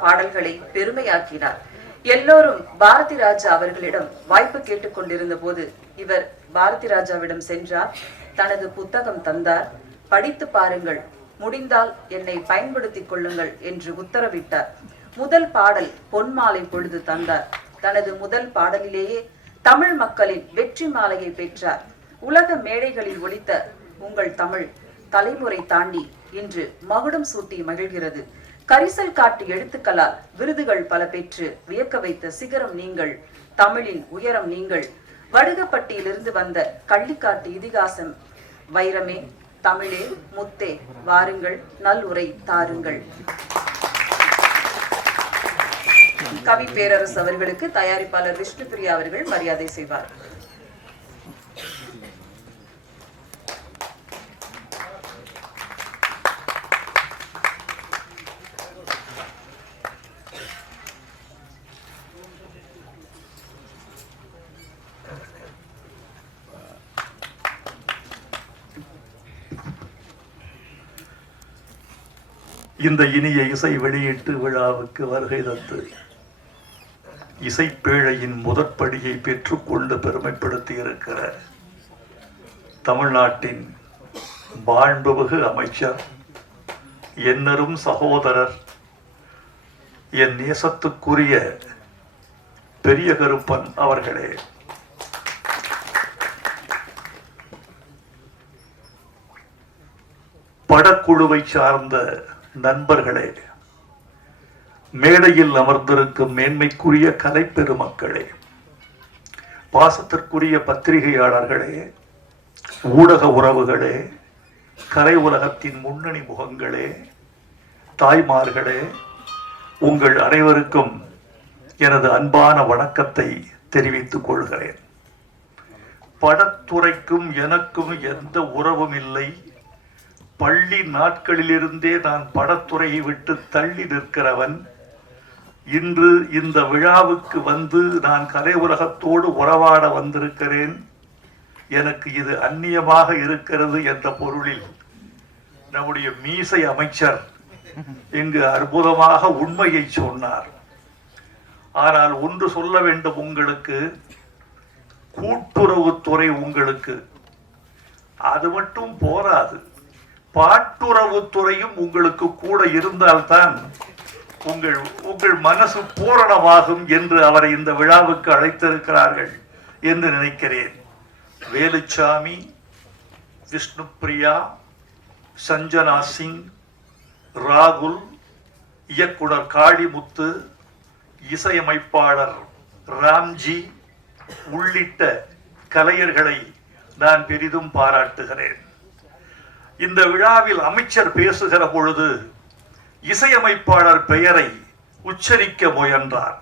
பாடல்களை பெருமையாக்கினார். எல்லோரும் பாரதி ராஜா அவர்களிடம் வாய்ப்பு கேட்டுக் கொண்டிருந்த போது இவர் பாரதி ராஜாவிடம் சென்றார். தனது புத்தகம் தந்தார். படித்து பாருங்கள், முடிந்தால் என்னை பயன்படுத்திக் கொள்ளுங்கள் என்று உத்தரவிட்டார். முதல் பாடல் பொன்மாலை பொழுது தந்தார். தனது முதல் பாடலிலேயே தமிழ் மக்களின் வெற்றி மாலையை பெற்றார். உலக மேடைகளில் ஒலித்த உங்கள் தமிழ் தலைமுறை தாண்டி இன்று மகுடம் சூட்டி மகிழ்கிறது. கரிசல் காட்டு எழுத்துக்களால் விருதுகள் பல பெற்று வியக்க வைத்த சிகரம் நீங்கள், தமிழின் உயரம் நீங்கள். வடுகப்பட்டியிலிருந்து வந்த கள்ளிக்காட்டு இதிகாசம் வைரமே, தமிழே, முத்தே, வாருங்கள், நல்லுரை தாருங்கள். கவி பேரரசு அவர்களுக்கு தயாரிப்பாளர் விஷ்ணுபிரியா அவர்கள் மரியாதை செய்வார். இந்த இனிய இசை வெளியீட்டு விழாவுக்கு வருகை தந்து இசைப்பேழையின் முதற்படியை பெற்றுக்கொண்டு பெருமைப்படுத்தி இருக்கிற தமிழ்நாட்டின் மாண்புமிகு அமைச்சர், என்னரும் சகோதரர், என் நேசத்துக்குரிய பெரிய கருப்பன் அவர்களே, படக்குழுவை சார்ந்த நண்பர்களே, மேடையில் அமர்ந்திருக்கும் மேன்மைக்குரிய கலை பெருமக்களே, பாசத்திற்குரிய பத்திரிகையாளர்களே, ஊடக உறவுகளே, கலை உலகத்தின் முன்னணி முகங்களே, தாய்மார்களே, உங்கள் அனைவருக்கும் எனது அன்பான வணக்கத்தை தெரிவித்துக் கொள்கிறேன். படத்துறைக்கும் எனக்கும் எந்த உறவும் இல்லை. பள்ளி நாட்களிலிருந்தே நான் படத்துறையை விட்டு தள்ளி நிற்கிறவன். இன்று இந்த விழாவுக்கு வந்து நான் கலை உலகத்தோடு உறவாட வந்திருக்கிறேன். எனக்கு இது அந்நியமாக இருக்கிறது என்ற பொருளில் நம்முடைய மீசை அமைச்சர் இங்கு அற்புதமாக உண்மையை சொன்னார். ஆனால் ஒன்று சொல்ல வேண்டும் உங்களுக்கு, கூட்டுறவுத்துறை உங்களுக்கு அது மட்டும் போராது, பாட்டுறவுத்துறையும் உங்களுக்கு கூட இருந்தால்தான் உங்கள் மனசு பூரணமாகும் என்று அவரை இந்த விழாவுக்கு அழைத்திருக்கிறார்கள் என்று நினைக்கிறேன். வேலுச்சாமி, விஷ்ணுபிரியா, சஞ்சனா சிங், ராகுல், இயக்குனர் காளிமுத்து, இசையமைப்பாளர் ராம்ஜி உள்ளிட்ட கலைஞர்களை நான் பெரிதும் பாராட்டுகிறேன். இந்த விழாவில் அமைச்சர் பேசுகிற பொழுது இசையமைப்பாளர் பெயரை உச்சரிக்க முயன்றார்.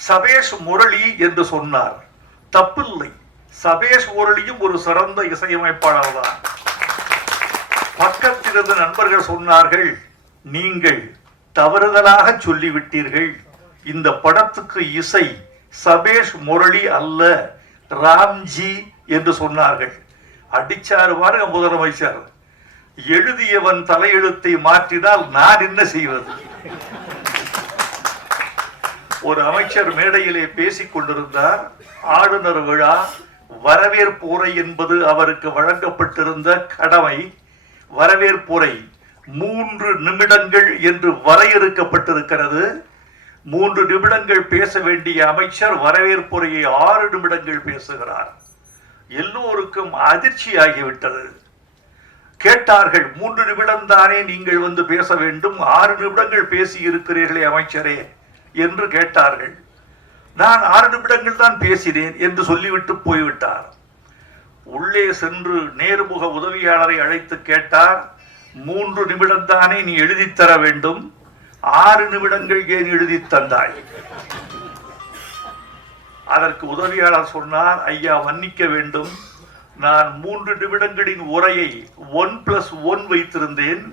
சபேஷ் முரளி என்று சொன்னார். தப்பில்லை, சபேஷ் முரளியும் ஒரு சிறந்த இசையமைப்பாளர் தான். பக்கத்திலிருந்து நண்பர்கள் சொன்னார்கள், நீங்கள் தவறுதலாக சொல்லிவிட்டீர்கள், இந்த படத்துக்கு இசை சபேஷ் முரளி அல்ல, ராம்ஜி என்று சொன்னார்கள். அடிச்சாரு பாருங்க முதலமைச்சர். எழுதியவன் தலையெழுத்தை மாற்றினால் நான் என்ன செய்வது? ஒரு அமைச்சர் மேடையிலே பேசிக் கொண்டிருந்தார். ஆளுநர் விழா, வரவேற்புரை என்பது அவருக்கு வழங்கப்பட்டிருந்த கடமை. வரவேற்புரை 3 நிமிடங்கள் என்று வரையறுக்கப்பட்டிருக்கிறது. 3 நிமிடங்கள் பேச வேண்டிய அமைச்சர் வரவேற்புரையை 6 நிமிடங்கள் பேசுகிறார். எல்லோருக்கும் அதிர்ச்சியாகிவிட்டது. கேட்டார்கள், 3 நிமிடம் தானே நீங்கள் வந்து பேச வேண்டும், 6 நிமிடங்கள் பேசி இருக்கிறீர்களே அமைச்சரே என்று கேட்டார்கள். நான் 6 நிமிடங்கள் தான் பேசினேன் என்று சொல்லிவிட்டு போய்விட்டார். உள்ளே சென்று நேர்முக உதவியாளரை அழைத்து கேட்டார், 3 நிமிடம் தானே நீ எழுதித்தர வேண்டும், 6 நிமிடங்கள் ஏன் எழுதி தந்தாய்? அதற்கு உதவியாளர் சொன்னார், ஐயா மன்னிக்க வேண்டும், நான் 3 நிமிடங்களின் உரையை 1+1 வைத்திருந்தேன்.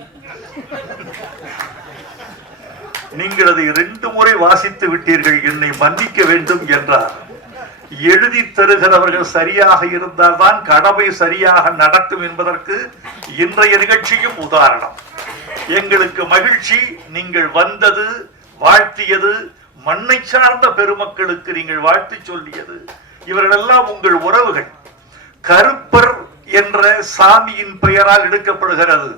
நீங்கள் அதை 2 முறை வாசித்து விட்டீர்கள், என்னை மன்னிக்க வேண்டும் என்றார். எழுதி தருகிறவர்கள் சரியாக இருந்தால்தான் கடமை சரியாக நடக்கும் என்பதற்கு இன்றைய நிகழ்ச்சியும் உதாரணம். எங்களுக்கு மகிழ்ச்சி, நீங்கள் வந்தது வாழ்த்தியது, மண்ணை சார்ந்த பெருமக்களுக்கு நீங்கள் வாழ்த்து சொல்லியது, இவர்களெல்லாம் உங்கள் உறவுகள். கருப்பர் என்ற சாமியின் பெயரால் எடுக்கப்படுகிறது.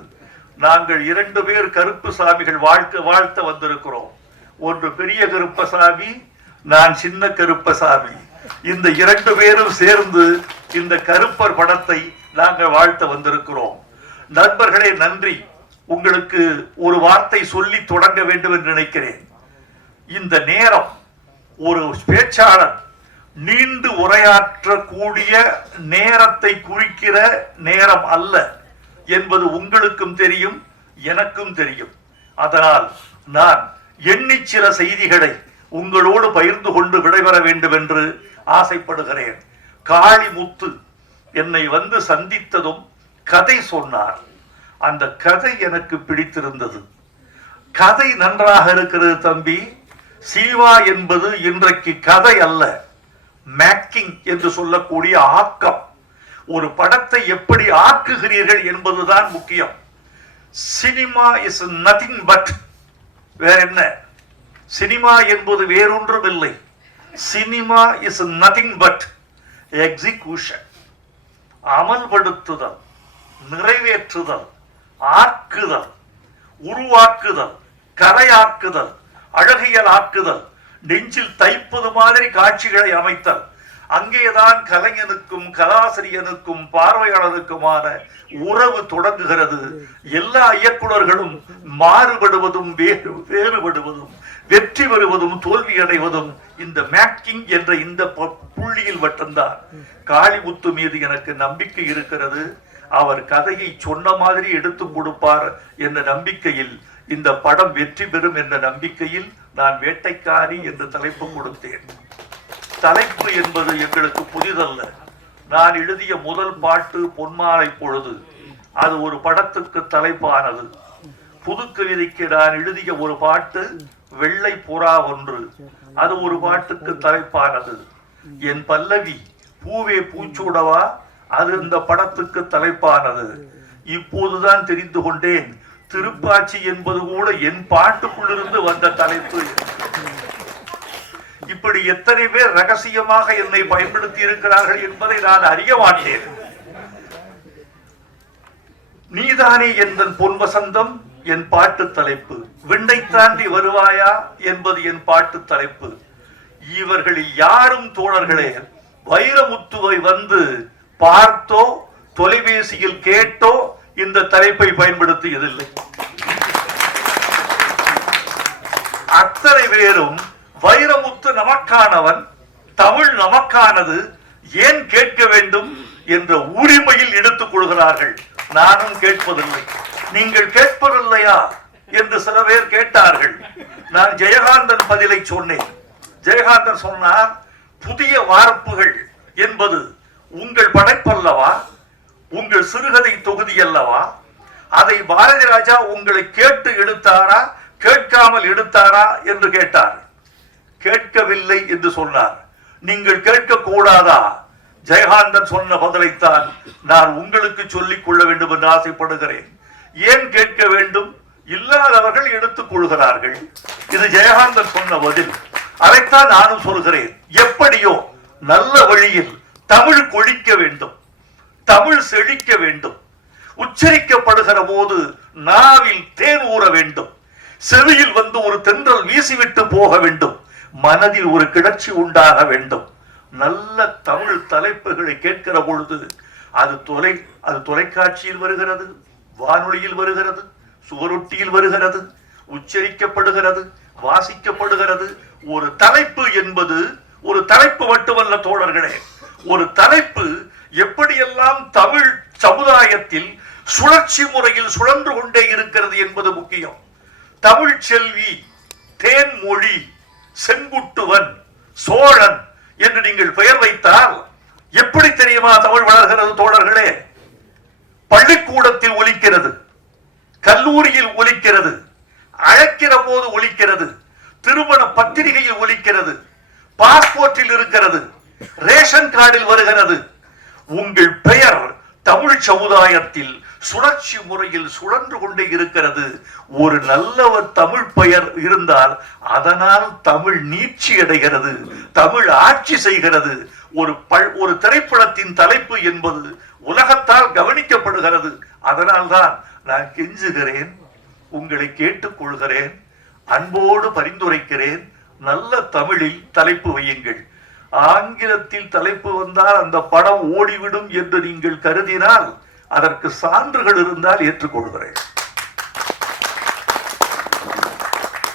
நாங்கள் 2 பேர் கருப்பு சாமிகள் வாழ்த்த வந்திருக்கிறோம். ஒன்று பெரிய கருப்பசாமி, நான் சின்ன கருப்பசாமி. இந்த 2 பேரும் சேர்ந்து இந்த கருப்பர் படத்தை நாங்கள் வாழ்த்த வந்திருக்கிறோம். நண்பர்களே, நன்றி. உங்களுக்கு ஒரு வார்த்தை சொல்லி தொடங்க வேண்டும் என்று நினைக்கிறேன். இந்த நேரம் ஒரு பேச்சாளர் நீண்டு உரையாற்றக்கூடிய நேரத்தை குறிக்கிற நேரம் அல்ல என்பது உங்களுக்கும் தெரியும், எனக்கும் தெரியும். அதனால் நான் எண்ணி சில செய்திகளை உங்களோடு பகிர்ந்து கொண்டு விடைபெற வேண்டும் என்று ஆசைப்படுகிறேன். காளிமுத்து என்னை வந்து சந்தித்ததும் கதை சொன்னார். அந்த கதை எனக்கு பிடித்திருந்தது. கதை நன்றாக இருக்கிறது தம்பி. சீவா என்பது இன்றைக்கு கதை அல்ல, மேக்கிங் என்று சொல்லக்கூடிய ஆக்கம். ஒரு படத்தை எப்படி ஆக்குகிறீர்கள் என்பதுதான் முக்கியம். சினிமா இஸ் நதிங் பட், வேற என்ன? சினிமா என்பது வேறொன்றும் இல்லை. Cinema is nothing but execution, அமல்படுத்துதல், நிறைவேற்றுதல், ஆக்குதல், உருவாக்குதல், கதையாக்குதல், அழகியல் ஆக்குதல், நெஞ்சில் தைப்பது மாதிரி காட்சிகளை அமைத்தல். அங்கேதான் கலைஞனுக்கும் கலாசிரியனுக்கும் பார்வையாளருக்குமான உறவு தொடங்குகிறது. எல்லா இயக்குநர்களும் மாறுபடுவதும் வேறுபடுவதும் வெற்றி பெறுவதும் தோல்வி அடைவதும் இந்த மேக்கிங் என்ற இந்த புள்ளியில் மட்டும்தான். காளிமுத்து மீது எனக்கு நம்பிக்கை இருக்கிறது. அவர் கதையை சொன்ன மாதிரி எடுத்து கொடுப்பார் என்ற நம்பிக்கையில், இந்த படம் வெற்றி பெறும் என்ற நம்பிக்கையில் நான் வேட்டைக்காரி என்று தலைப்பு கொடுத்தேன். தலைப்பு என்பது எங்களுக்கு புதிதல்ல. நான் எழுதிய முதல் பாட்டு பொன்மாலை பொழுது, அது ஒரு படத்துக்கு தலைப்பானது. புது கவிதைக்கு நான் எழுதிய ஒரு பாட்டு வெள்ளை புறா ஒன்று, அது ஒரு பாட்டுக்கு தலைப்பானது. என் பல்லவி பூவே பூச்சூடவா, அது இந்த படத்துக்கு தலைப்பானது. இப்போதுதான் தெரிந்து கொண்டேன், திருப்பாச்சி என்பது கூட என் பாட்டுக்குள்ளிருந்து வந்த தலைப்பு. இப்படி எத்தனை பேர் ரகசியமாக என்னை பயன்படுத்தி இருக்கிறார்கள் என்பதை நான் அறிய மாட்டேன். நீதானே என் பொன் வசந்தம் என் பாட்டு தலைப்பு. விண்ணை தாண்டி வருவாயா என்பது என் பாட்டு தலைப்பு. இவர்களில் யாரும் தோழர்களே வைரமுத்துவை வந்து பார்த்தோ தொலைபேசியில் கேட்டோ இந்த தலைப்பை பயன்படுத்தியதில்லை. அத்தனை பேரும் வைரமுத்து நமக்கானவன், தமிழ் நமக்கானது, ஏன் கேட்க வேண்டும் என்ற உரிமையில் எடுத்துக் கொள்கிறார்கள். நானும் கேட்பதில்லை. நீங்கள் கேட்பதில்லையா என்று சில பேர் கேட்டார்கள். நான் ஜெயகாந்தன் பதிலை சொன்னேன். ஜெயகாந்தன் சொன்னார், புதிய வார்ப்புகள் என்பது உங்கள் படைப்பல்லவா, உங்கள் சிறுகதை தொகுதி அல்லவா? அதை பாரதி ராஜா உங்களை கேட்டு எடுத்தாரா கேட்காமல் எடுத்தாரா என்று கேட்டார். கேட்கவில்லை என்று சொன்னார். நீங்கள் கேட்க கூடாதா? ஜெயகாந்தன் சொன்ன பதிலைத்தான் நான் உங்களுக்கு சொல்லிக் கொள்ள வேண்டும் என்று ஆசைப்படுகிறேன். ஏன் கேட்க வேண்டும்? இல்லாதவர்கள் எடுத்துக் கொள்கிறார்கள். இது ஜெயகாந்தன் சொன்ன பதில். அதைத்தான் நானும் சொல்கிறேன். எப்படியோ நல்ல வழியில் தமிழ் கொழிக்க வேண்டும், தமிழ் செழிக்க வேண்டும். உச்சரிக்கப்படுகிற போது நாவில் தேன் ஊற வேண்டும், செவியில் வந்து ஒரு தென்றல் வீசிவிட்டு போக வேண்டும், மனதில் ஒரு கிளர்ச்சி உண்டாக வேண்டும். நல்ல தமிழ் தலைப்புகளை கேட்கிற பொழுது அது தொலைக்காட்சியில் வருகிறது, வானொலியில் வருகிறது, சுவரொட்டியில் வருகிறது, உச்சரிக்கப்படுகிறது, வாசிக்கப்படுகிறது. ஒரு தலைப்பு என்பது ஒரு தலைப்பு மட்டுமல்ல தோழர்களே, ஒரு தலைப்பு எப்படியெல்லாம் தமிழ் சமுதாயத்தில் சுழற்சி முறையில் சுழன்று கொண்டே இருக்கிறது என்பது முக்கியம். தமிழ் செல்வி, தேன்மொழி, செங்குட்டுவன், சோழன் என்று நீங்கள் பெயர் வைத்தால் எப்படி தெரியுமா தமிழ் வளர்கிறது தோழர்களே? பள்ளிக்கூடத்தில் ஒலிக்கிறது, கல்லூரியில் ஒலிக்கிறது, அழைக்கிற போது ஒலிக்கிறது, திருமண பத்திரிகையில் ஒலிக்கிறது, பாஸ்போர்ட்டில் இருக்கிறது, ரேஷன் கார்டில் வருகிறது. உங்கள் பெயர் தமிழ் சமுதாயத்தில் சுழற்சி முறையில் சுழன்று கொண்டே இருக்கிறது. ஒரு நல்ல தமிழ் பெயர் இருந்தால் அதனால் தமிழ் நீட்சி அடைகிறது, தமிழ் ஆட்சி செய்கிறது. ஒரு திரைப்படத்தின் தலைப்பு என்பது உலகத்தால் கவனிக்கப்படுகிறது. அதனால்தான் நான் கெஞ்சுகிறேன், உங்களை கேட்டுக்கொள்கிறேன், அன்போடு பரிந்துரைக்கிறேன், நல்ல தமிழில் தலைப்பு வையுங்கள். ஆங்கிலத்தில் தலைப்பு வந்தால் அந்த படம் ஓடிவிடும் என்று நீங்கள் கருதினால் அதற்கு சான்றுகள் இருந்தால் ஏற்றுக்கொள்கிறேன்.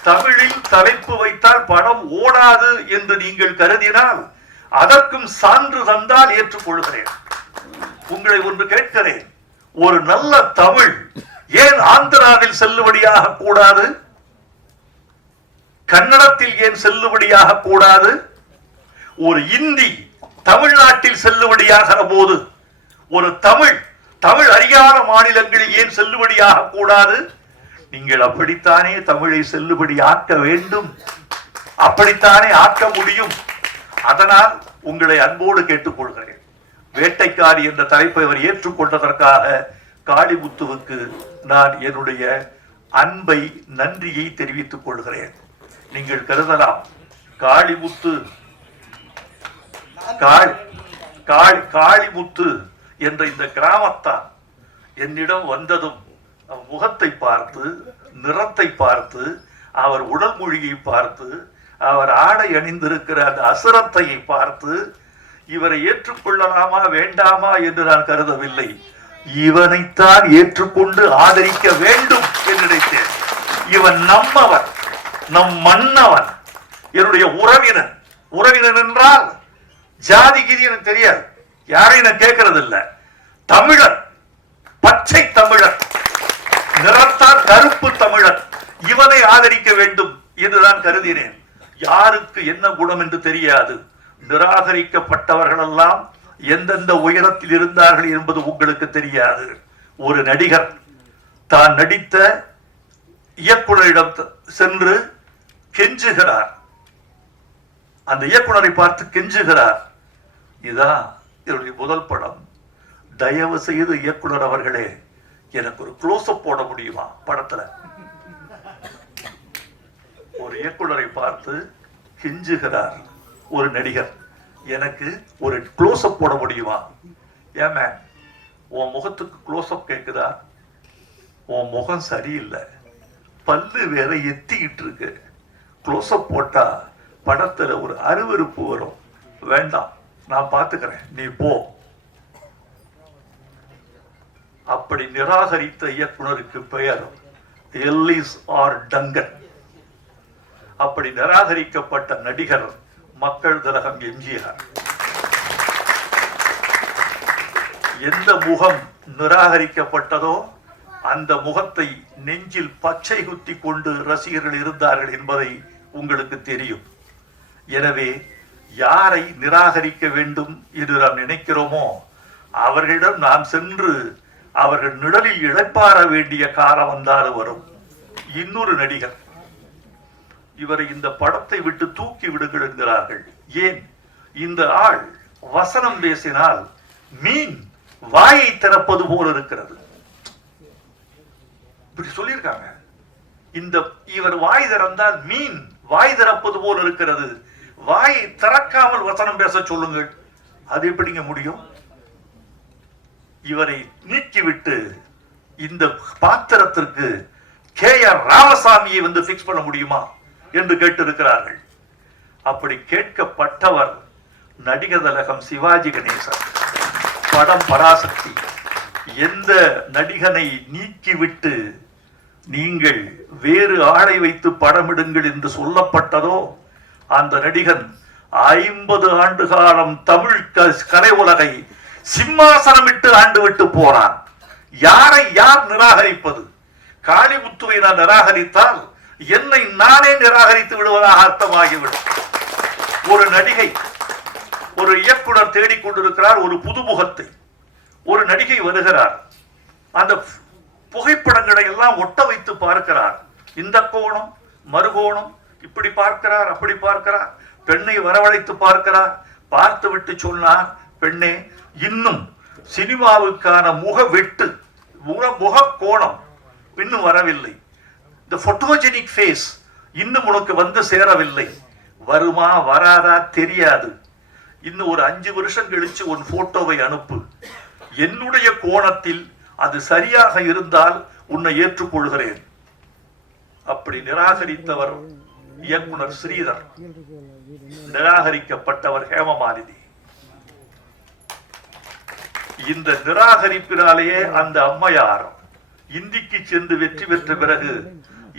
தமிழில் தலைப்பு வைத்தால் படம் ஓடாது என்று நீங்கள் கருதினால் அதற்கும் சான்று தந்தால் ஏற்றுக்கொள்கிறேன். உங்களை ஒன்று கேட்கிறேன், ஒரு நல்ல தமிழ் ஏன் ஆந்திராவில் செல்லுபடியாக கூடாது? கன்னடத்தில் ஏன் செல்லுபடியாக கூடாது? ஒரு இந்தி தமிழ்நாட்டில் செல்லுபடியாகிற போது ஒரு தமிழ் அறியாத மாநிலங்களில் ஏன் செல்லுபடியாக கூடாது? நீங்கள் அப்படித்தானே தமிழை செல்லுபடி ஆக்க வேண்டும், அப்படித்தானே ஆக்க முடியும். அதனால் உங்களை அன்போடு கேட்டுக்கொள்கிறேன். வேட்டைக்காரி என்ற தலைப்பை அவர் ஏற்றுக்கொண்டதற்காக காளிமுத்துவுக்கு நான் என்னுடைய அன்பை, நன்றியை தெரிவித்துக் கொள்கிறேன். நீங்கள் கருதலாம், காளிமுத்து காளிமுத்து என்ற இந்த கிராமத்தான் என்னிடம் வந்ததும் முகத்தை பார்த்து, நிறத்தை பார்த்து, அவர் உடல் மொழியை பார்த்து, அவர் ஆடை அணிந்திருக்கிற அந்த அசுரத்தையை பார்த்து இவரை ஏற்றுக்கொள்ளலாமா வேண்டாமா என்று நான் கருதவில்லை. இவனைத்தான் ஏற்றுக்கொண்டு ஆதரிக்க வேண்டும் என்று நினைத்தேன். இவன் நம்மவன், நம் மன்னவன், என்னுடைய உறவினன் என்றால் ஜாதிகிரி எனக்கு தெரியாது, யாரையும் நான் கேட்கறது இல்லை. தமிழர், பச்சை தமிழர், நிறத்தால் கருப்பு தமிழர், இவனை ஆதரிக்க வேண்டும் என்று நான் கருதினேன். யாருக்கு என்ன குணம் என்று தெரியாது. நிராகரிக்கப்பட்டவர்கள் எல்லாம் எந்தெந்த உயரத்தில் இருந்தார்கள் என்பது உங்களுக்கு தெரியாது. ஒரு நடிகர் தான் நடித்த இயக்குனரிடம் சென்று கெஞ்சுகிறார். அந்த இயக்குனரை பார்த்து கெஞ்சுகிறார், இதான் என்னுடைய முதல் படம், தயவு செய்து இயக்குனர் அவர்களே எனக்கு ஒரு க்ளோஸ்அப் போட முடியுமா படத்துல? ஒரு இயக்குனரை பார்த்து கெஞ்சுகிறார் ஒரு நடிகர், எனக்கு ஒரு க்ளோஸ்அப் போட முடியுமா? ஏன் உன் முகத்துக்கு க்ளோஸ்அப் கேக்குதா? உன் முகம் சரியில்லை, பல்லு வேற எத்திக்கிட்டு இருக்கு, க்ளோஸ்அப் போட்டா படத்துல ஒரு அருவருப்பு வரும், வேண்டாம் நான் பார்த்துக்கிறேன், நீ போ. அப்படி நிராகரித்த இயக்குனருக்கு பெயர் எல்லிஸ் ஆர் டங்கன். அப்படி நிராகரிக்கப்பட்ட நடிகர் மக்கள் திலகம் எம்ஜிஆர். எந்த முகம் நிராகரிக்கப்பட்டதோ அந்த முகத்தை நெஞ்சில் பச்சை குத்தி கொண்டு ரசிகர்கள் இருந்தார்கள் என்பதை உங்களுக்கு தெரியும். எனவே யாரை நிராகரிக்க வேண்டும் என்று நாம் நினைக்கிறோமோ அவர்களிடம் நாம் சென்று அவர்கள் நிழலில் இழைப்பார வேண்டிய காலம் வந்தாலும் வரும். இன்னொரு நடிகர், இவரை இந்த படத்தை விட்டு தூக்கி விடுங்கள் என்கிறார்கள். ஏன்? இந்த ஆள் வசனம் பேசினால் மீன் வாயை திறப்பது போல இருக்கிறது, இப்படி சொல்லியிருக்காங்க. இவர் வாய் திறந்தால் மீன் வாய் திறப்பது போல இருக்கிறது, வாயை திறக்காமல் வசனம் பேச சொல்லுங்கள், அது எப்படிங்க முடியும்? இவரை நீக்கிவிட்டு இந்த பாத்திரத்திற்கு KR ராமசாமியை வந்து பிக்ஸ் பண்ண முடியுமா என்று கேட்டிருக்கிறார்கள். அப்படி கேட்கப்பட்டவர் நடிகர் திலகம் சிவாஜி கணேசன். படம் பராசக்தி. எந்த நடிகனை நீக்கிவிட்டு நீங்கள் வேறு ஆளை வைத்து படமிடுங்கள் என்று சொல்லப்பட்டதோ அந்த நடிகன் 50 ஆண்டு காலம் தமிழ் கலை உலகை சிம்மாசனமிட்டு ஆண்டு விட்டு போனான். யாரை யார் நிராகரிப்பது? காளிமுத்துவை நான் நிராகரித்தால் என்னை நானே நிராகரித்து விடுவதாக அர்த்தமாகிவிடும். ஒரு நடிகை, ஒரு இயக்குனர் தேடிக்கொண்டிருக்கிறார் ஒரு புதுமுகத்தை. ஒரு நடிகை வருகிறார், அந்த புகைப்படங்களை எல்லாம் ஒட்ட வைத்து பார்க்கிறார். இந்த கோணம் மறுகோணம், இப்படி பார்க்கிறார், அப்படி பார்க்கிறார். பெண்ணை வரவழைத்து பார்க்கிறார். பார்த்து விட்டு சொன்னார், பெண்ணே, இன்னும் சினிமாவுக்கான முக வெட்டு முக கோணம் இன்னும் வரவில்லை. இந்த போட்டோஜெனிக் ஃபேஸ் இன்னும் உனக்கு வந்து சேரவில்லை. வருமா வராதா தெரியாது. இன்னும் ஒரு 5 வருஷம் கழிச்சு உன் போட்டோவை அனுப்பு. என்னுடைய கோணத்தில் அது சரியாக இருந்தால் உன்னை ஏற்றுக்கொள்கிறேன். அப்படி நிராகரித்தவர் இயக்குனர் ஸ்ரீதர், நிராகரிக்கப்பட்டவர் ஹேமமாலினி. இந்த நிராகரிப்பினாலேயே அந்த அம்மையார் இந்திக்கு சென்று வெற்றி பெற்ற பிறகு,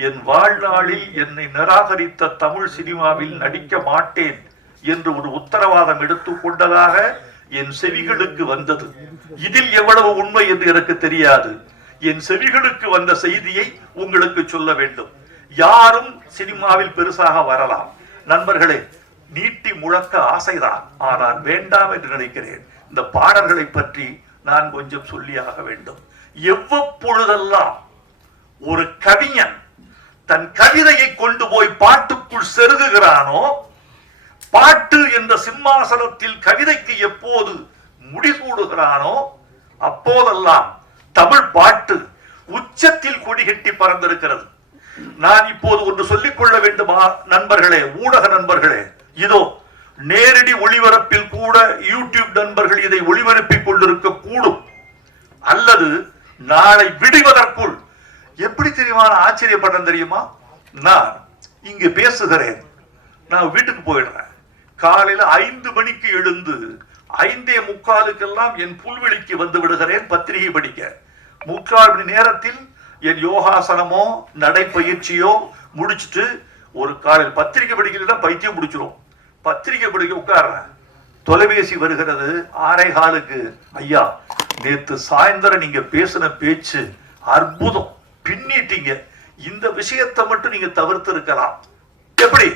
என் வாழ்நாளில் என்னை நிராகரித்த தமிழ் சினிமாவில் நடிக்க மாட்டேன் என்று ஒரு உத்தரவாதம் எடுத்துக் கொண்டதாக என் செவிகளுக்கு வந்தது. இதில் எவ்வளவு உண்மை என்று எனக்கு தெரியாது. என் செவிகளுக்கு வந்த செய்தியை உங்களுக்கு சொல்ல வேண்டும். யாரும் சினிமாவில் பெருசாக வரலாம் நண்பர்களே, நீட்டி முழக்க ஆசைதான், ஆனால் வேண்டாம் என்று நினைக்கிறேன். இந்த பாடல்களை பற்றி நான் கொஞ்சம் சொல்லியாக வேண்டும். எவ்வப்பொழுதெல்லாம் ஒரு கவிஞன் தன் கவிதையை கொண்டு போய் பாட்டுக்குள் செருகுகிறானோ, பாட்டு என்ற சிம்மாசனத்தில் கவிதைக்கு எப்போது முடிசூடுகிறானோ, அப்போதெல்லாம் தமிழ் பாட்டு உச்சத்தில் கொடிகட்டி பறந்திருக்கிறது. நான் இப்போது ஒன்று சொல்லிக் கொள்ள வேண்டுமா நண்பர்களே, ஊடக நண்பர்களே? இதோ நேரடி ஒளிபரப்பில் கூட யூடியூப் நண்பர்கள் இதை ஒளிபரப்பிக் கொண்டிருக்க கூடும். அல்லது நாளை விடுவதற்குள் எப்படி தெரியுமா ஆச்சரியப்பட்டேன் தெரியுமா? நான் இங்கு பேசுகிறேன், நான் வீட்டுக்கு போயிடுறேன். காலையில 5 மணிக்கு எழுந்து 5:45 என் புல்வெளிக்கு வந்து விடுகிறேன் பத்திரிகை படிக்க. 3/4 மணி நேரத்தில் என் யோகாசனமோ நடைப்பயிற்சியோ முடிச்சுட்டு, ஒரு காலையில் பத்திரிகை படிக்கிறதா பைத்தியம் முடிச்சிடும். பத்திரிகை படிக்க உட்கார்றேன். தொலைபேசி வருகிறது 6:15. ஐயா, நேத்து சாயந்தரம் நீங்க பேசின பேச்சு அற்புதம், பின்னிட்டீங்க. இந்த விஷயத்தை மட்டும் நீங்க தவிர்த்து இருக்கலாம். எப்படி?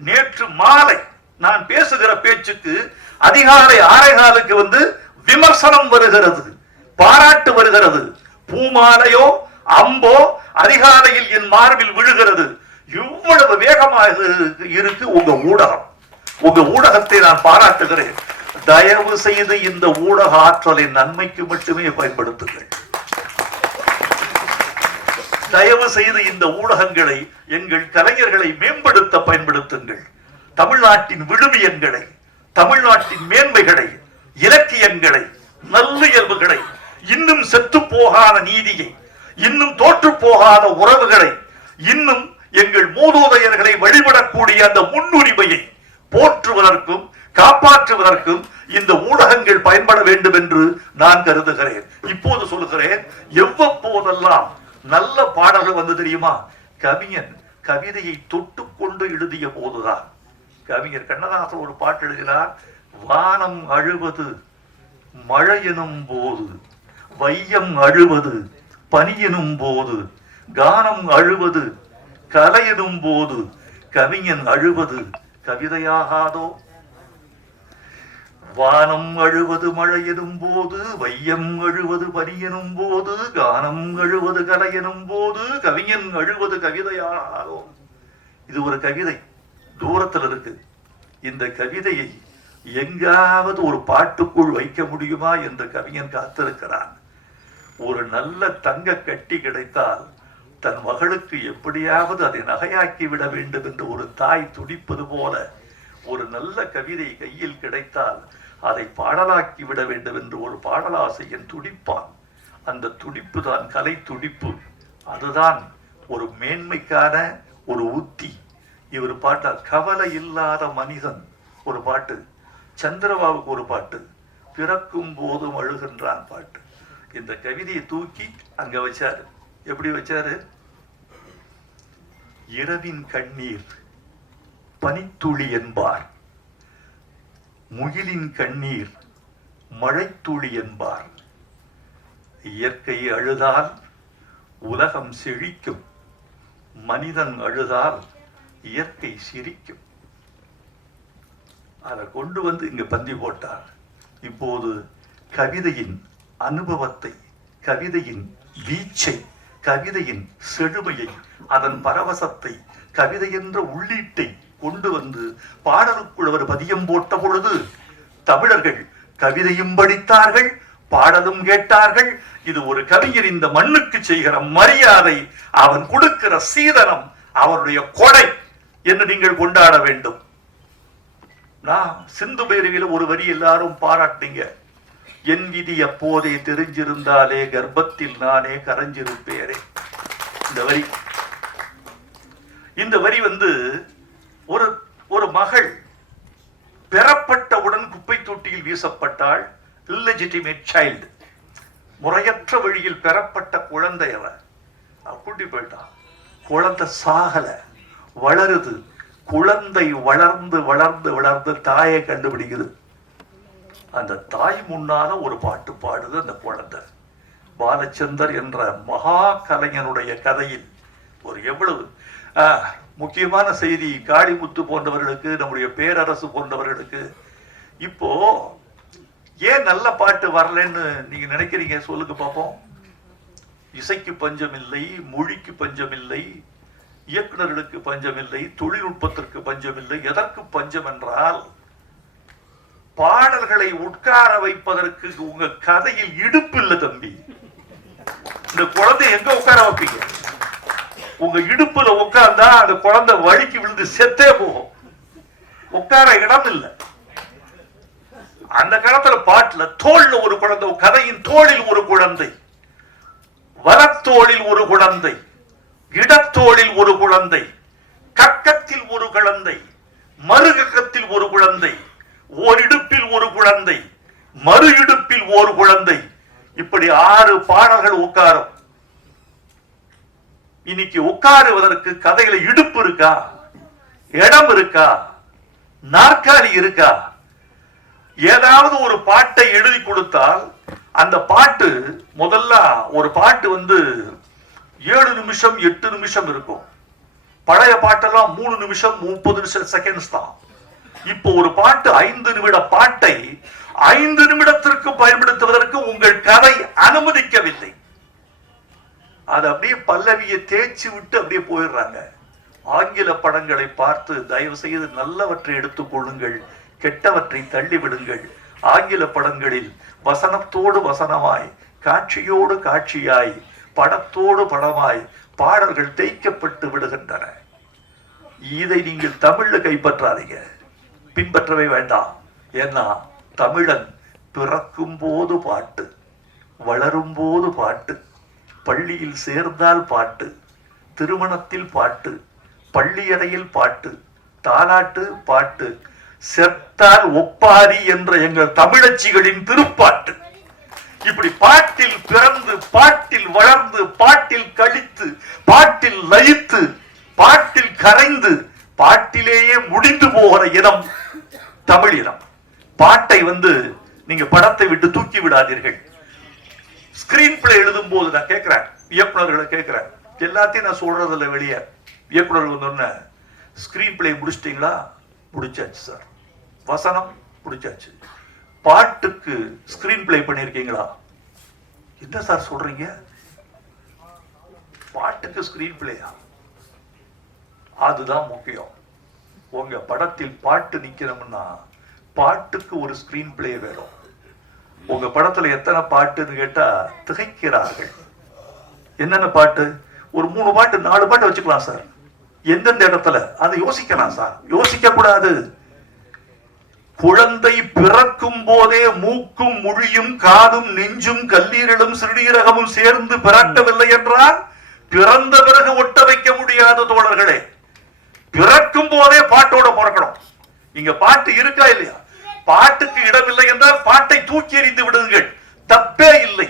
நேற்று மாலை நான் பேசுகிற பேச்சுக்கு அதிகாலை 6:15 வந்து விமர்சனம் வருகிறது, பாராட்டு வருகிறது. பூமாலையோ அம்போ அதிகாலையில் என் மார்பில் விழுகிறது. இவ்வளவு வேகமாக இருக்கு உங்க ஊடகம். உங்க ஊடகத்தை நான் பாராட்டுகிறேன். தயவு செய்து இந்த ஊடக ஆற்றலை நன்மைக்கு மட்டுமே பயன்படுத்துங்கள். தயவு செய்து இந்த ஊடகங்களை எங்கள் கலைஞர்களை மேம்படுத்த பயன்படுத்துங்கள். தமிழ்நாட்டின் விழுமியங்களை, தமிழ்நாட்டின் மேன்மைகளை, இலக்கியங்களை, நல்லியல்புகளை, இன்னும் செத்து போகாத நீதியை, இன்னும் தோற்று போகாத உறவுகளை, இன்னும் எங்கள் மூதோதையர்களை வழிபடக்கூடிய அந்த முன்னுரிமையை போற்றுவதற்கும் காப்பாற்றுவதற்கும் இந்த ஊடகங்கள் பயன்பட வேண்டும் என்று நான் கருதுகிறேன். இப்போது சொல்லுகிறேன், எவ்வப்போதெல்லாம் நல்ல பாடல்கள் வந்து தெரியுமா? கவிஞன் கவிதையை தொட்டுக்கொண்டு எழுதிய போதுதான். கவிஞர் கண்ணதாசன் ஒரு பாட்டு எழுதினார். வானம் அழுவது மழை எனும் போது, வையம் அழுவது பனி எனும் போது, கானம் அழுவது கலை எனும் போது, கவிஞன் அழுவது கவிதையாகாதோ? வானம் அழுவது மழை எனும் போது, வையம் அழுவது பனி எனும் போது, கானம் அழுவது கலை எனும் போது, கவிஞன் அழுவது கவிதையாகாதோ? இது ஒரு கவிதை, தூரத்தில் இருக்கு. இந்த கவிதையை எங்காவது ஒரு பாட்டுக்குள் வைக்க முடியுமா என்று கவிஞன் காத்திருக்கிறான். ஒரு நல்ல தங்க கட்டி கிடைத்தால் தன் மகளுக்கு எப்படியாவது அதை நகையாக்கி விட வேண்டும் என்று ஒரு தாய் துடிப்பது போல, ஒரு நல்ல கவிதை கையில் கிடைத்தால் அதை பாடலாக்கி விட வேண்டும் என்று ஒரு பாடலாசிரியன் துடிப்பான். அந்த துடிப்பு தான் கலை துடிப்பு. அதுதான் ஒரு மேன்மைக்கான ஒரு உத்தி. இவர் பாட்டால் கவலை இல்லாத மனிதன் ஒரு பாட்டு, சந்திரபாபுக்கு ஒரு பாட்டு, பிறக்கும் போதும் அழுகின்றான் பாட்டு. இந்த கவிதையை தூக்கி அங்க வச்சாரு. எப்படி வச்சாரு? இரவின் கண்ணீர் பனித்துளி என்பார், முகிலின் கண்ணீர் மழைத்துளி என்பார். இயற்கை அழுதால் உலகம் செழிக்கும், மனிதன் அழுதால் இயற்கை சிரிக்கும். அதை கொண்டு வந்து இங்க பந்தி போட்டார். இப்போது கவிதையின் அனுபவத்தை, கவிதையின் வீச்சை, கவிதையின் செழுமையை, அதன் பரவசத்தை, கவிதை என்ற உள்ளீட்டை கொண்டு வந்து பாடலுக்குள் அவர் பதியம் போட்ட பொழுது தமிழர்கள் கவிதையும் படித்தார்கள், பாடலும் கேட்டார்கள். இது ஒரு கவிஞர் இந்த மண்ணுக்கு செய்கிற மரியாதை, அவன் கொடுக்கிற சீதனம், அவருடைய கொடை என்று நீங்கள் கொண்டாட வேண்டும். நான் சிந்து பேரவியில ஒரு வரி எல்லாரும் பாராட்டிங்க. என் விதி அப்போதே தெரிஞ்சிருந்தாலே கர்ப்பத்தில் நானே கரைஞ்சிருப்பேரே. இந்த வரி ஒரு மகள் பெறப்பட்டவுடன் குப்பை தொட்டியில் வீசப்பட்டாள். இல்லெஜிட்டிமேட் சைல்டு, முறையற்ற வழியில் பெறப்பட்ட குழந்தை. அவன் கூட்டி போயிட்டான். குழந்தை சாகல, வளருது. குழந்தை வளர்ந்து வளர்ந்து வளர்ந்து தாயை கண்டுபிடிக்குது. அந்த தாய் முன்னால ஒரு பாட்டு பாடுது அந்த குழந்தை. பாலச்சந்தர் என்ற மகா கலைஞனுடைய கதையில் ஒரு எவ்வளவு முக்கியமான செய்தி. காளிமுத்து போன்றவர்களுக்கு, நம்முடைய பேரரசு போன்றவர்களுக்கு இப்போ ஏன் நல்ல பாட்டு வரலன்னு நீங்க நினைக்கிறீங்க? சொல்லுங்க பாப்போம். இசைக்கு பஞ்சம் இல்லை, மொழிக்கு பஞ்சம் இல்லை, இயக்குநர்களுக்கு பஞ்சம் இல்லை, தொழில்நுட்பத்திற்கு பஞ்சம் இல்லை. எதற்கு பஞ்சம் என்றால், பாடல்களை உட்கார வைப்பதற்கு உங்க கதையில் இடுப்பு இல்லை தம்பி. இந்த குழந்தை எங்க உட்கார வைப்பீங்க? உங்க இடுப்புல உட்கார்ந்தா அந்த குழந்தை வழிக்கு விழுந்து செத்தே போகும். உட்கார இடம் இல்லை. அந்த காலத்துல பாட்டுல தோல்ல ஒரு குழந்தை, கதையின் தோளில் ஒரு குழந்தை, வலத்தோளில் ஒரு குழந்தை, இடத்தோளில் ஒரு குழந்தை, கக்கத்தில் ஒரு குழந்தை, மறுகக்கத்தில் ஒரு குழந்தை, ஓரிடுப்பில் ஒரு குழந்தை, மறு இடுப்பில் ஒரு குழந்தை, இப்படி 6 பாடல்கள் உட்காரும். இன்னைக்கு உட்காருவதற்கு கதையில இடுப்பு இருக்கா? இடம் இருக்கா? நாற்காலி இருக்கா? ஏதாவது ஒரு பாட்டை எழுதி கொடுத்தால் அந்த பாட்டு முதல்ல ஒரு பாட்டு 7 நிமிஷம் 8 நிமிஷம் இருக்கும். பழைய பாட்டெல்லாம் 3 நிமிஷம் 30 செகண்ட்ஸ் தான். இப்போ ஒரு பாட்டு 5 நிமிட பாட்டை 5 நிமிடத்திற்கு பயன்படுத்துவதற்கு உங்கள் கதை அனுமதிக்கவில்லை. அது அப்படியே பல்லவியை தேய்ச்சி விட்டு அப்படியே போயிடுறாங்க. ஆங்கில படங்களை பார்த்து தயவு செய்து நல்லவற்றை எடுத்துக் கொள்ளுங்கள், கெட்டவற்றை தள்ளிவிடுங்கள். ஆங்கில படங்களில் வசனத்தோடு வசனமாய், காட்சியோடு காட்சியாய், படத்தோடு படமாய் பாடல்கள் தேய்க்கப்பட்டு விடுகின்றன. இதை நீங்கள் தமிழ்ல கைப்பற்றாதீங்க, பின்பற்றவே வேண்டாம். ஏன்னா தமிழன் பிறக்கும் போது பாட்டு, வளரும் போது பாட்டு, பள்ளியில் சேர்ந்தால் பாட்டு, திருமணத்தில் பாட்டு, பள்ளியறையில் பாட்டு, தாலாட்டு பாட்டு, செத்தால் ஒப்பாரி என்ற எங்கள் தமிழச்சிகளின் திருப்பாட்டு. இப்படி பாட்டில் பிறந்து, பாட்டில் வளர்ந்து, பாட்டில் கழித்து, பாட்டில் லயித்து, பாட்டில் கரைந்து, பாட்டிலேயே முடிந்து போகிற இனம் தமிழ் இனம். பாட்டை நீங்க படத்தை விட்டு தூக்கி விடாதீர்கள். ஸ்கிரீன் பிளே எழுதும் போது நான் கேட்கிறேன், இயக்குநர்களை கேட்கிறேன், எல்லாத்தையும் நான் சொல்றதில்ல வெளியே. இயக்குநர்கள் ஸ்கிரீன் பிளே முடிச்சிட்டீங்களா? முடிச்சாச்சு சார். வசனம் முடிச்சாச்சு. பாட்டுக்கு ஸ்கிரீன் பிளே பண்ணிருக்கீங்களா? என்ன சார் சொல்றீங்க? பாட்டுக்கு ஸ்கிரீன் பிளேயா? அதுதான் முக்கியம். உங்க படத்தில் பாட்டு நிக்கணும்னா பாட்டுக்கு ஒரு ஸ்கிரீன் பிளே வேணும். உங்க படத்துல எத்தனை பாட்டுன்னு கேட்டா திகைக்கிறார்கள். என்னென்ன பாட்டு? ஒரு 3 பாட்டு 4 பாட்டு வச்சுக்கலாம் சார். எந்தெந்த இடத்துல அதை யோசிக்கலாம் சார்? யோசிக்க கூடாது. குழந்தை பிறக்கும் போதே மூக்கும் மொழியும் காதும் நெஞ்சும் கல்லீரலும் சிறுநீரகமும் சேர்ந்து பிறக்கவில்லை என்றால் பிறந்த பிறகு ஒட்ட வைக்க முடியாத தோழர்களே. பிறக்கும் போதே பாட்டோட பிறக்கணும். இங்க பாட்டு இருக்கா இல்லையா? பாட்டுக்கு இடமில்லை என்றால் பாட்டை தூக்கி எறிந்து விடுங்கள், தப்பே இல்லை.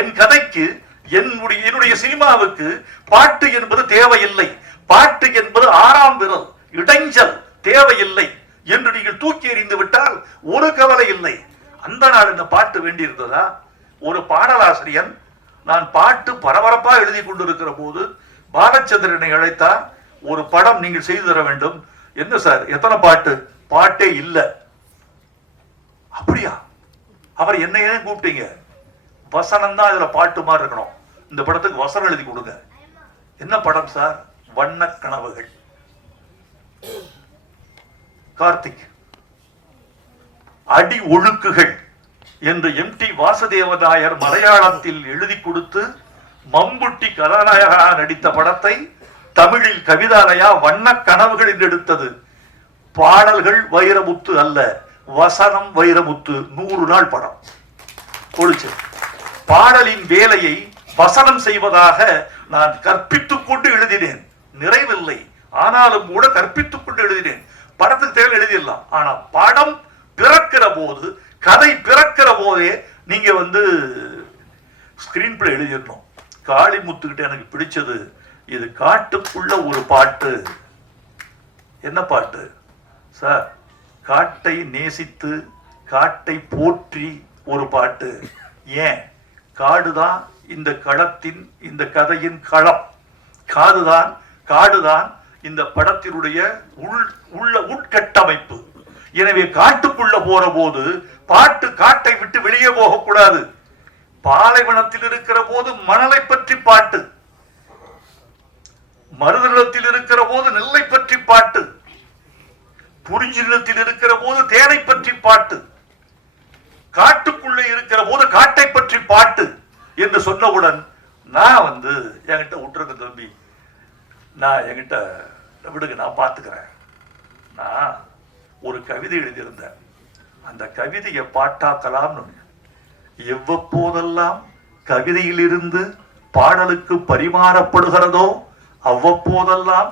என் கதைக்கு, என்னுடைய சினிமாவுக்கு பாட்டு என்பது தேவையில்லை. பாட்டு என்பது 6ஆம் விரல், இடைஞ்சல் தேவையில்லை என்று நீங்கள் தூக்கி எறிந்து விட்டால் ஒரு கவலை இல்லை. அந்த நாள் என்ன பாட்டு வேண்டி இருந்ததா? ஒரு பாடலாசிரியன், நான் பாட்டு பரபரப்பா எழுதி கொண்டிருக்கிற போது பாலச்சந்திரனை அழைத்தார். ஒரு படம் நீங்கள் செய்து தர வேண்டும். என்ன சார், எத்தனை பாட்டு? பாட்டே இல்ல. அப்படியா? அவர் என்ன ஏன் கூப்பிட்டீங்க? வசனம் தான் இதுல பாட்டு மாதிரி இருக்கணும். இந்த படத்துக்கு வசனம் எழுதி கொடுங்க. என்ன படம் சார்? வண்ண கனவுகள். கார்த்திக். அடி ஒழுக்குகள். என்று MT வாசுதேவநாயர் மலையாளத்தில் எழுதி கொடுத்து மம்புட்டி கதாநாயகனாக நடித்த படத்தை தமிழில் கவிதாலயா வண்ண கனவுகள் என்று எடுத்தது. பாடல்கள் வைரமுத்து அல்ல, வசனம் வைரமுத்து. 100 நாள் படம் கொடுச்சு. பாடலின் வேலையை வசனம் செய்வதாக நான் கற்பித்துக் கொண்டு எழுதினேன். நிறைவில்லை, ஆனாலும் கூட கற்பித்துக் கொண்டு எழுதினேன். படத்துக்கு தேவை எழுதிடலாம். ஆனா படம் பிறக்கிற போது, கதை பிறக்கிற போதே நீங்க ஸ்கிரீன் பிளே எழுதிடணும். காளிமுத்துக்கிட்ட எனக்கு பிடிச்சது, இது காட்டுக்குள்ள ஒரு பாட்டு. என்ன பாட்டு சார்? காட்டை நேசித்து காட்டை போற்றி ஒரு பாட்டு. ஏன்? காடுதான் இந்த களத்தின், இந்த கதையின் களம். காடுதான் இந்த படத்தினுடைய உட்கட்டமைப்பு. எனவே காட்டுக்குள்ள போற போது பாட்டு காட்டை விட்டு வெளியே போகக்கூடாது. பாலைவனத்தில் இருக்கிற போது மணலை பற்றி பாட்டு, மருதநிலத்தில் இருக்கிற போது நெல்லை பற்றி பாட்டு, குறிஞ்சி நிலத்தில் இருக்கிற போது தேனை பற்றி பாட்டு, காட்டுக்குள்ளே இருக்கிற போது காட்டை பற்றி பாட்டு என்று சொன்னவுடன் நான் என்கிட்ட விட்டுருங்க தம்பி, நான் என்கிட்ட விடுங்க, நான் பார்த்துக்கிறேன். நான் ஒரு கவிதை எழுதியிருந்தேன். அந்த கவிதையை பாட்டாக்கலாம்னு எவ்வப்போதெல்லாம் கவிதையிலிருந்து பாடலுக்கு பரிமாறப்படுகிறதோ அவ்வப்போதெல்லாம்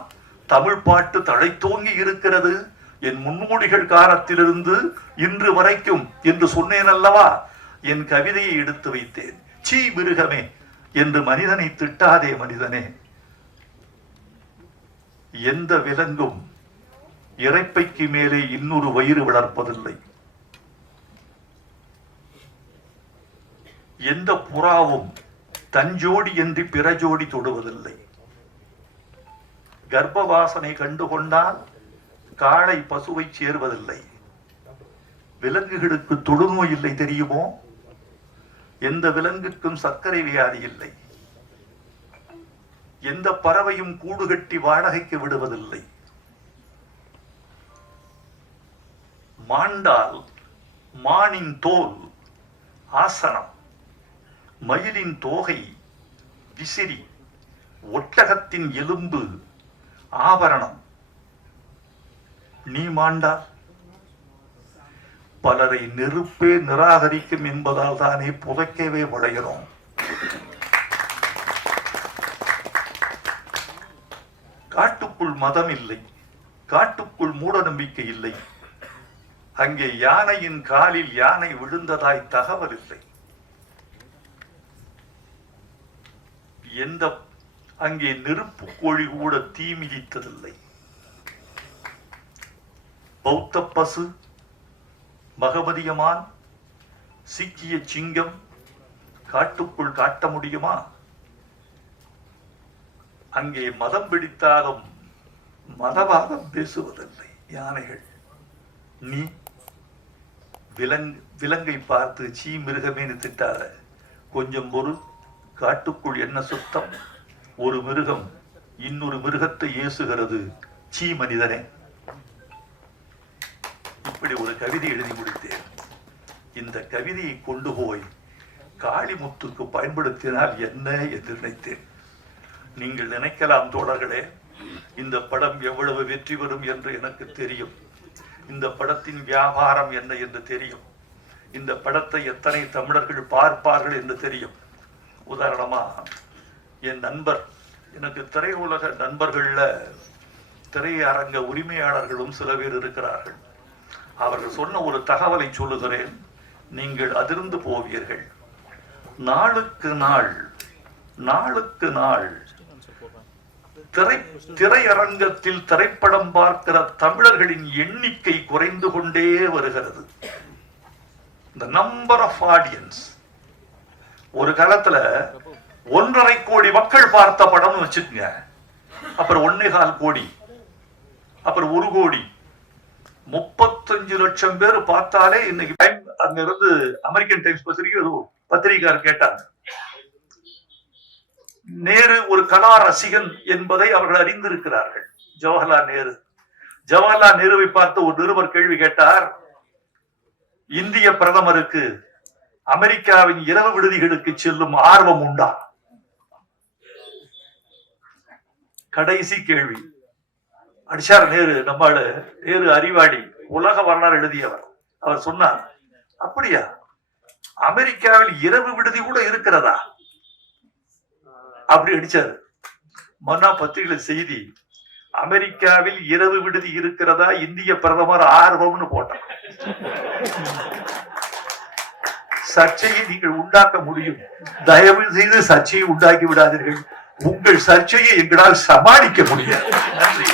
தமிழ் பாட்டு தழைத்தோங்கி இருக்கிறது. என் முன்னோடிகள் காலத்திலிருந்து இன்று வரைக்கும் என்று சொன்னேன் அல்லவா? என் கவிதையை எடுத்து வைத்தேன். சீ மிருகமே என்று மனிதனை திட்டாதே மனிதனே. எந்த விலங்கும் இறைப்பைக்கு மேலே இன்னொரு வயிறு வளர்ப்பதில்லை. எந்த புறாவும் தஞ்சோடி என்று பிற ஜோடி தொடுவதில்லை. கர்ப்பவாசனை கண்டுகொண்டால் காளை பசுவை சேர்வதில்லை. விலங்குகளுக்கு தொழுநோய் இல்லை தெரியுமோ? எந்த விலங்குக்கும் சர்க்கரை வியாதி இல்லை. எந்த பறவையும் கூடு கட்டி வாடகைக்கு விடுவதில்லை. மாண்டால் மானின் தோல் ஆசனம், மயிலின் தோகை விசிறி, ஒட்டகத்தின் எலும்பு ஆபரணம். நீ மாண்டால் பலரை நெருப்பே நிராகரிக்கும் என்பதால் தானே புதைக்கவே வளைகிறோம். காட்டுக்குள் மதம் இல்லை, காட்டுக்குள் மூட நம்பிக்கை இல்லை. அங்கே யானையின் காலில் யானை விழுந்ததாய் தகவல் இல்லை. அங்கே நெருப்பு கோழி கூட தீ மிதித்ததில்லை. பௌத்த பசு, மகமதியமான், சீக்கிய சிங்கம் காட்டுக்குள் காட்ட முடியுமா? அங்கே மதம் பிடித்தாலும் மதவாதம் பேசுவதில்லை யானைகள். நீ விலங்கை பார்த்து சீ மிருகமேனு திட்டாத. கொஞ்சம் பொருள், காட்டுக்குள் என்ன சுத்தம்? ஒரு மிருகம் இன்னொரு மிருகத்தை ஏசுகிறது. சீ மனிதனே. இப்படி ஒரு கவிதை எழுதி முடித்தேன். இந்த கவிதையை கொண்டு போய் காளிமுத்துக்கு பயன்படுத்தினால் என்ன என்று நினைத்தேன். நீங்கள் நினைக்கலாம் தோழர்களே, இந்த படம் எவ்வளவு வெற்றி பெறும் என்று எனக்கு தெரியும். இந்த படத்தின் வியாபாரம் என்ன என்று தெரியும். இந்த படத்தை எத்தனை தமிழர்கள் பார்ப்பார்கள் என்று தெரியும். உதாரணமா, என் நண்பர், எனக்கு திரையுலக நண்பர்கள்ல திரையரங்க உரிமையாளர்களும் சில பேர் இருக்கிறார்கள். அவர்கள் சொன்ன ஒரு தகவலை சொல்லுகிறேன், நீங்கள் அதிர்ந்து போவீர்கள். நாளுக்கு நாள் திரையரங்கத்தில் திரைப்படம் பார்க்கிற தமிழர்களின் எண்ணிக்கை குறைந்து கொண்டே வருகிறது. The number of audience. ஒரு காலத்துல 1.5 கோடி மக்கள் பார்த்த படம்னு வச்சுக்கோங்க. அப்புறம் 1.25 கோடி, அப்புறம் 1 கோடி, 35 லட்சம் பேர் பார்த்தாலே இன்னைக்கு அங்க இருந்து அமெரிக்கன் டைம்ஸ் பத்திரிகையாளர் கேட்டாங்க, நேரு ஒரு கலா ரசிகன் என்பதை அவர்கள் அறிந்திருக்கிறார்கள். ஜவஹர்லால் நேருவை பார்த்து ஒரு நிருபர் கேள்வி கேட்டார், இந்திய பிரதமருக்கு அமெரிக்காவின் இரவு விடுதிகளுக்கு செல்லும் ஆர்வம் உண்டா? கடைசி கேள்வி. அடிச்சார் நேரு. நம்மால நேரு அறிவாளி, உலக வரலாறு எழுதியவர். அவர் சொன்னார், அப்படியா, அமெரிக்காவில் இரவு விடுதி கூட இருக்கிறதா? அப்படி அடிச்சாரு. மன்னா பத்திரிகை செய்தி, அமெரிக்காவில் இரவு விடுதி இருக்கிறதா, இந்திய பிரதமர் ஆர்வம்னு போட்டார். சர்ச்சையை நீங்கள் உண்டாக்க முடியும், தயவு செய்து சர்ச்சையை உண்டாக்கி விடாதீர்கள். உங்கள் சர்ச்சையை எங்களால் சமாளிக்க முடியாது. நன்றி.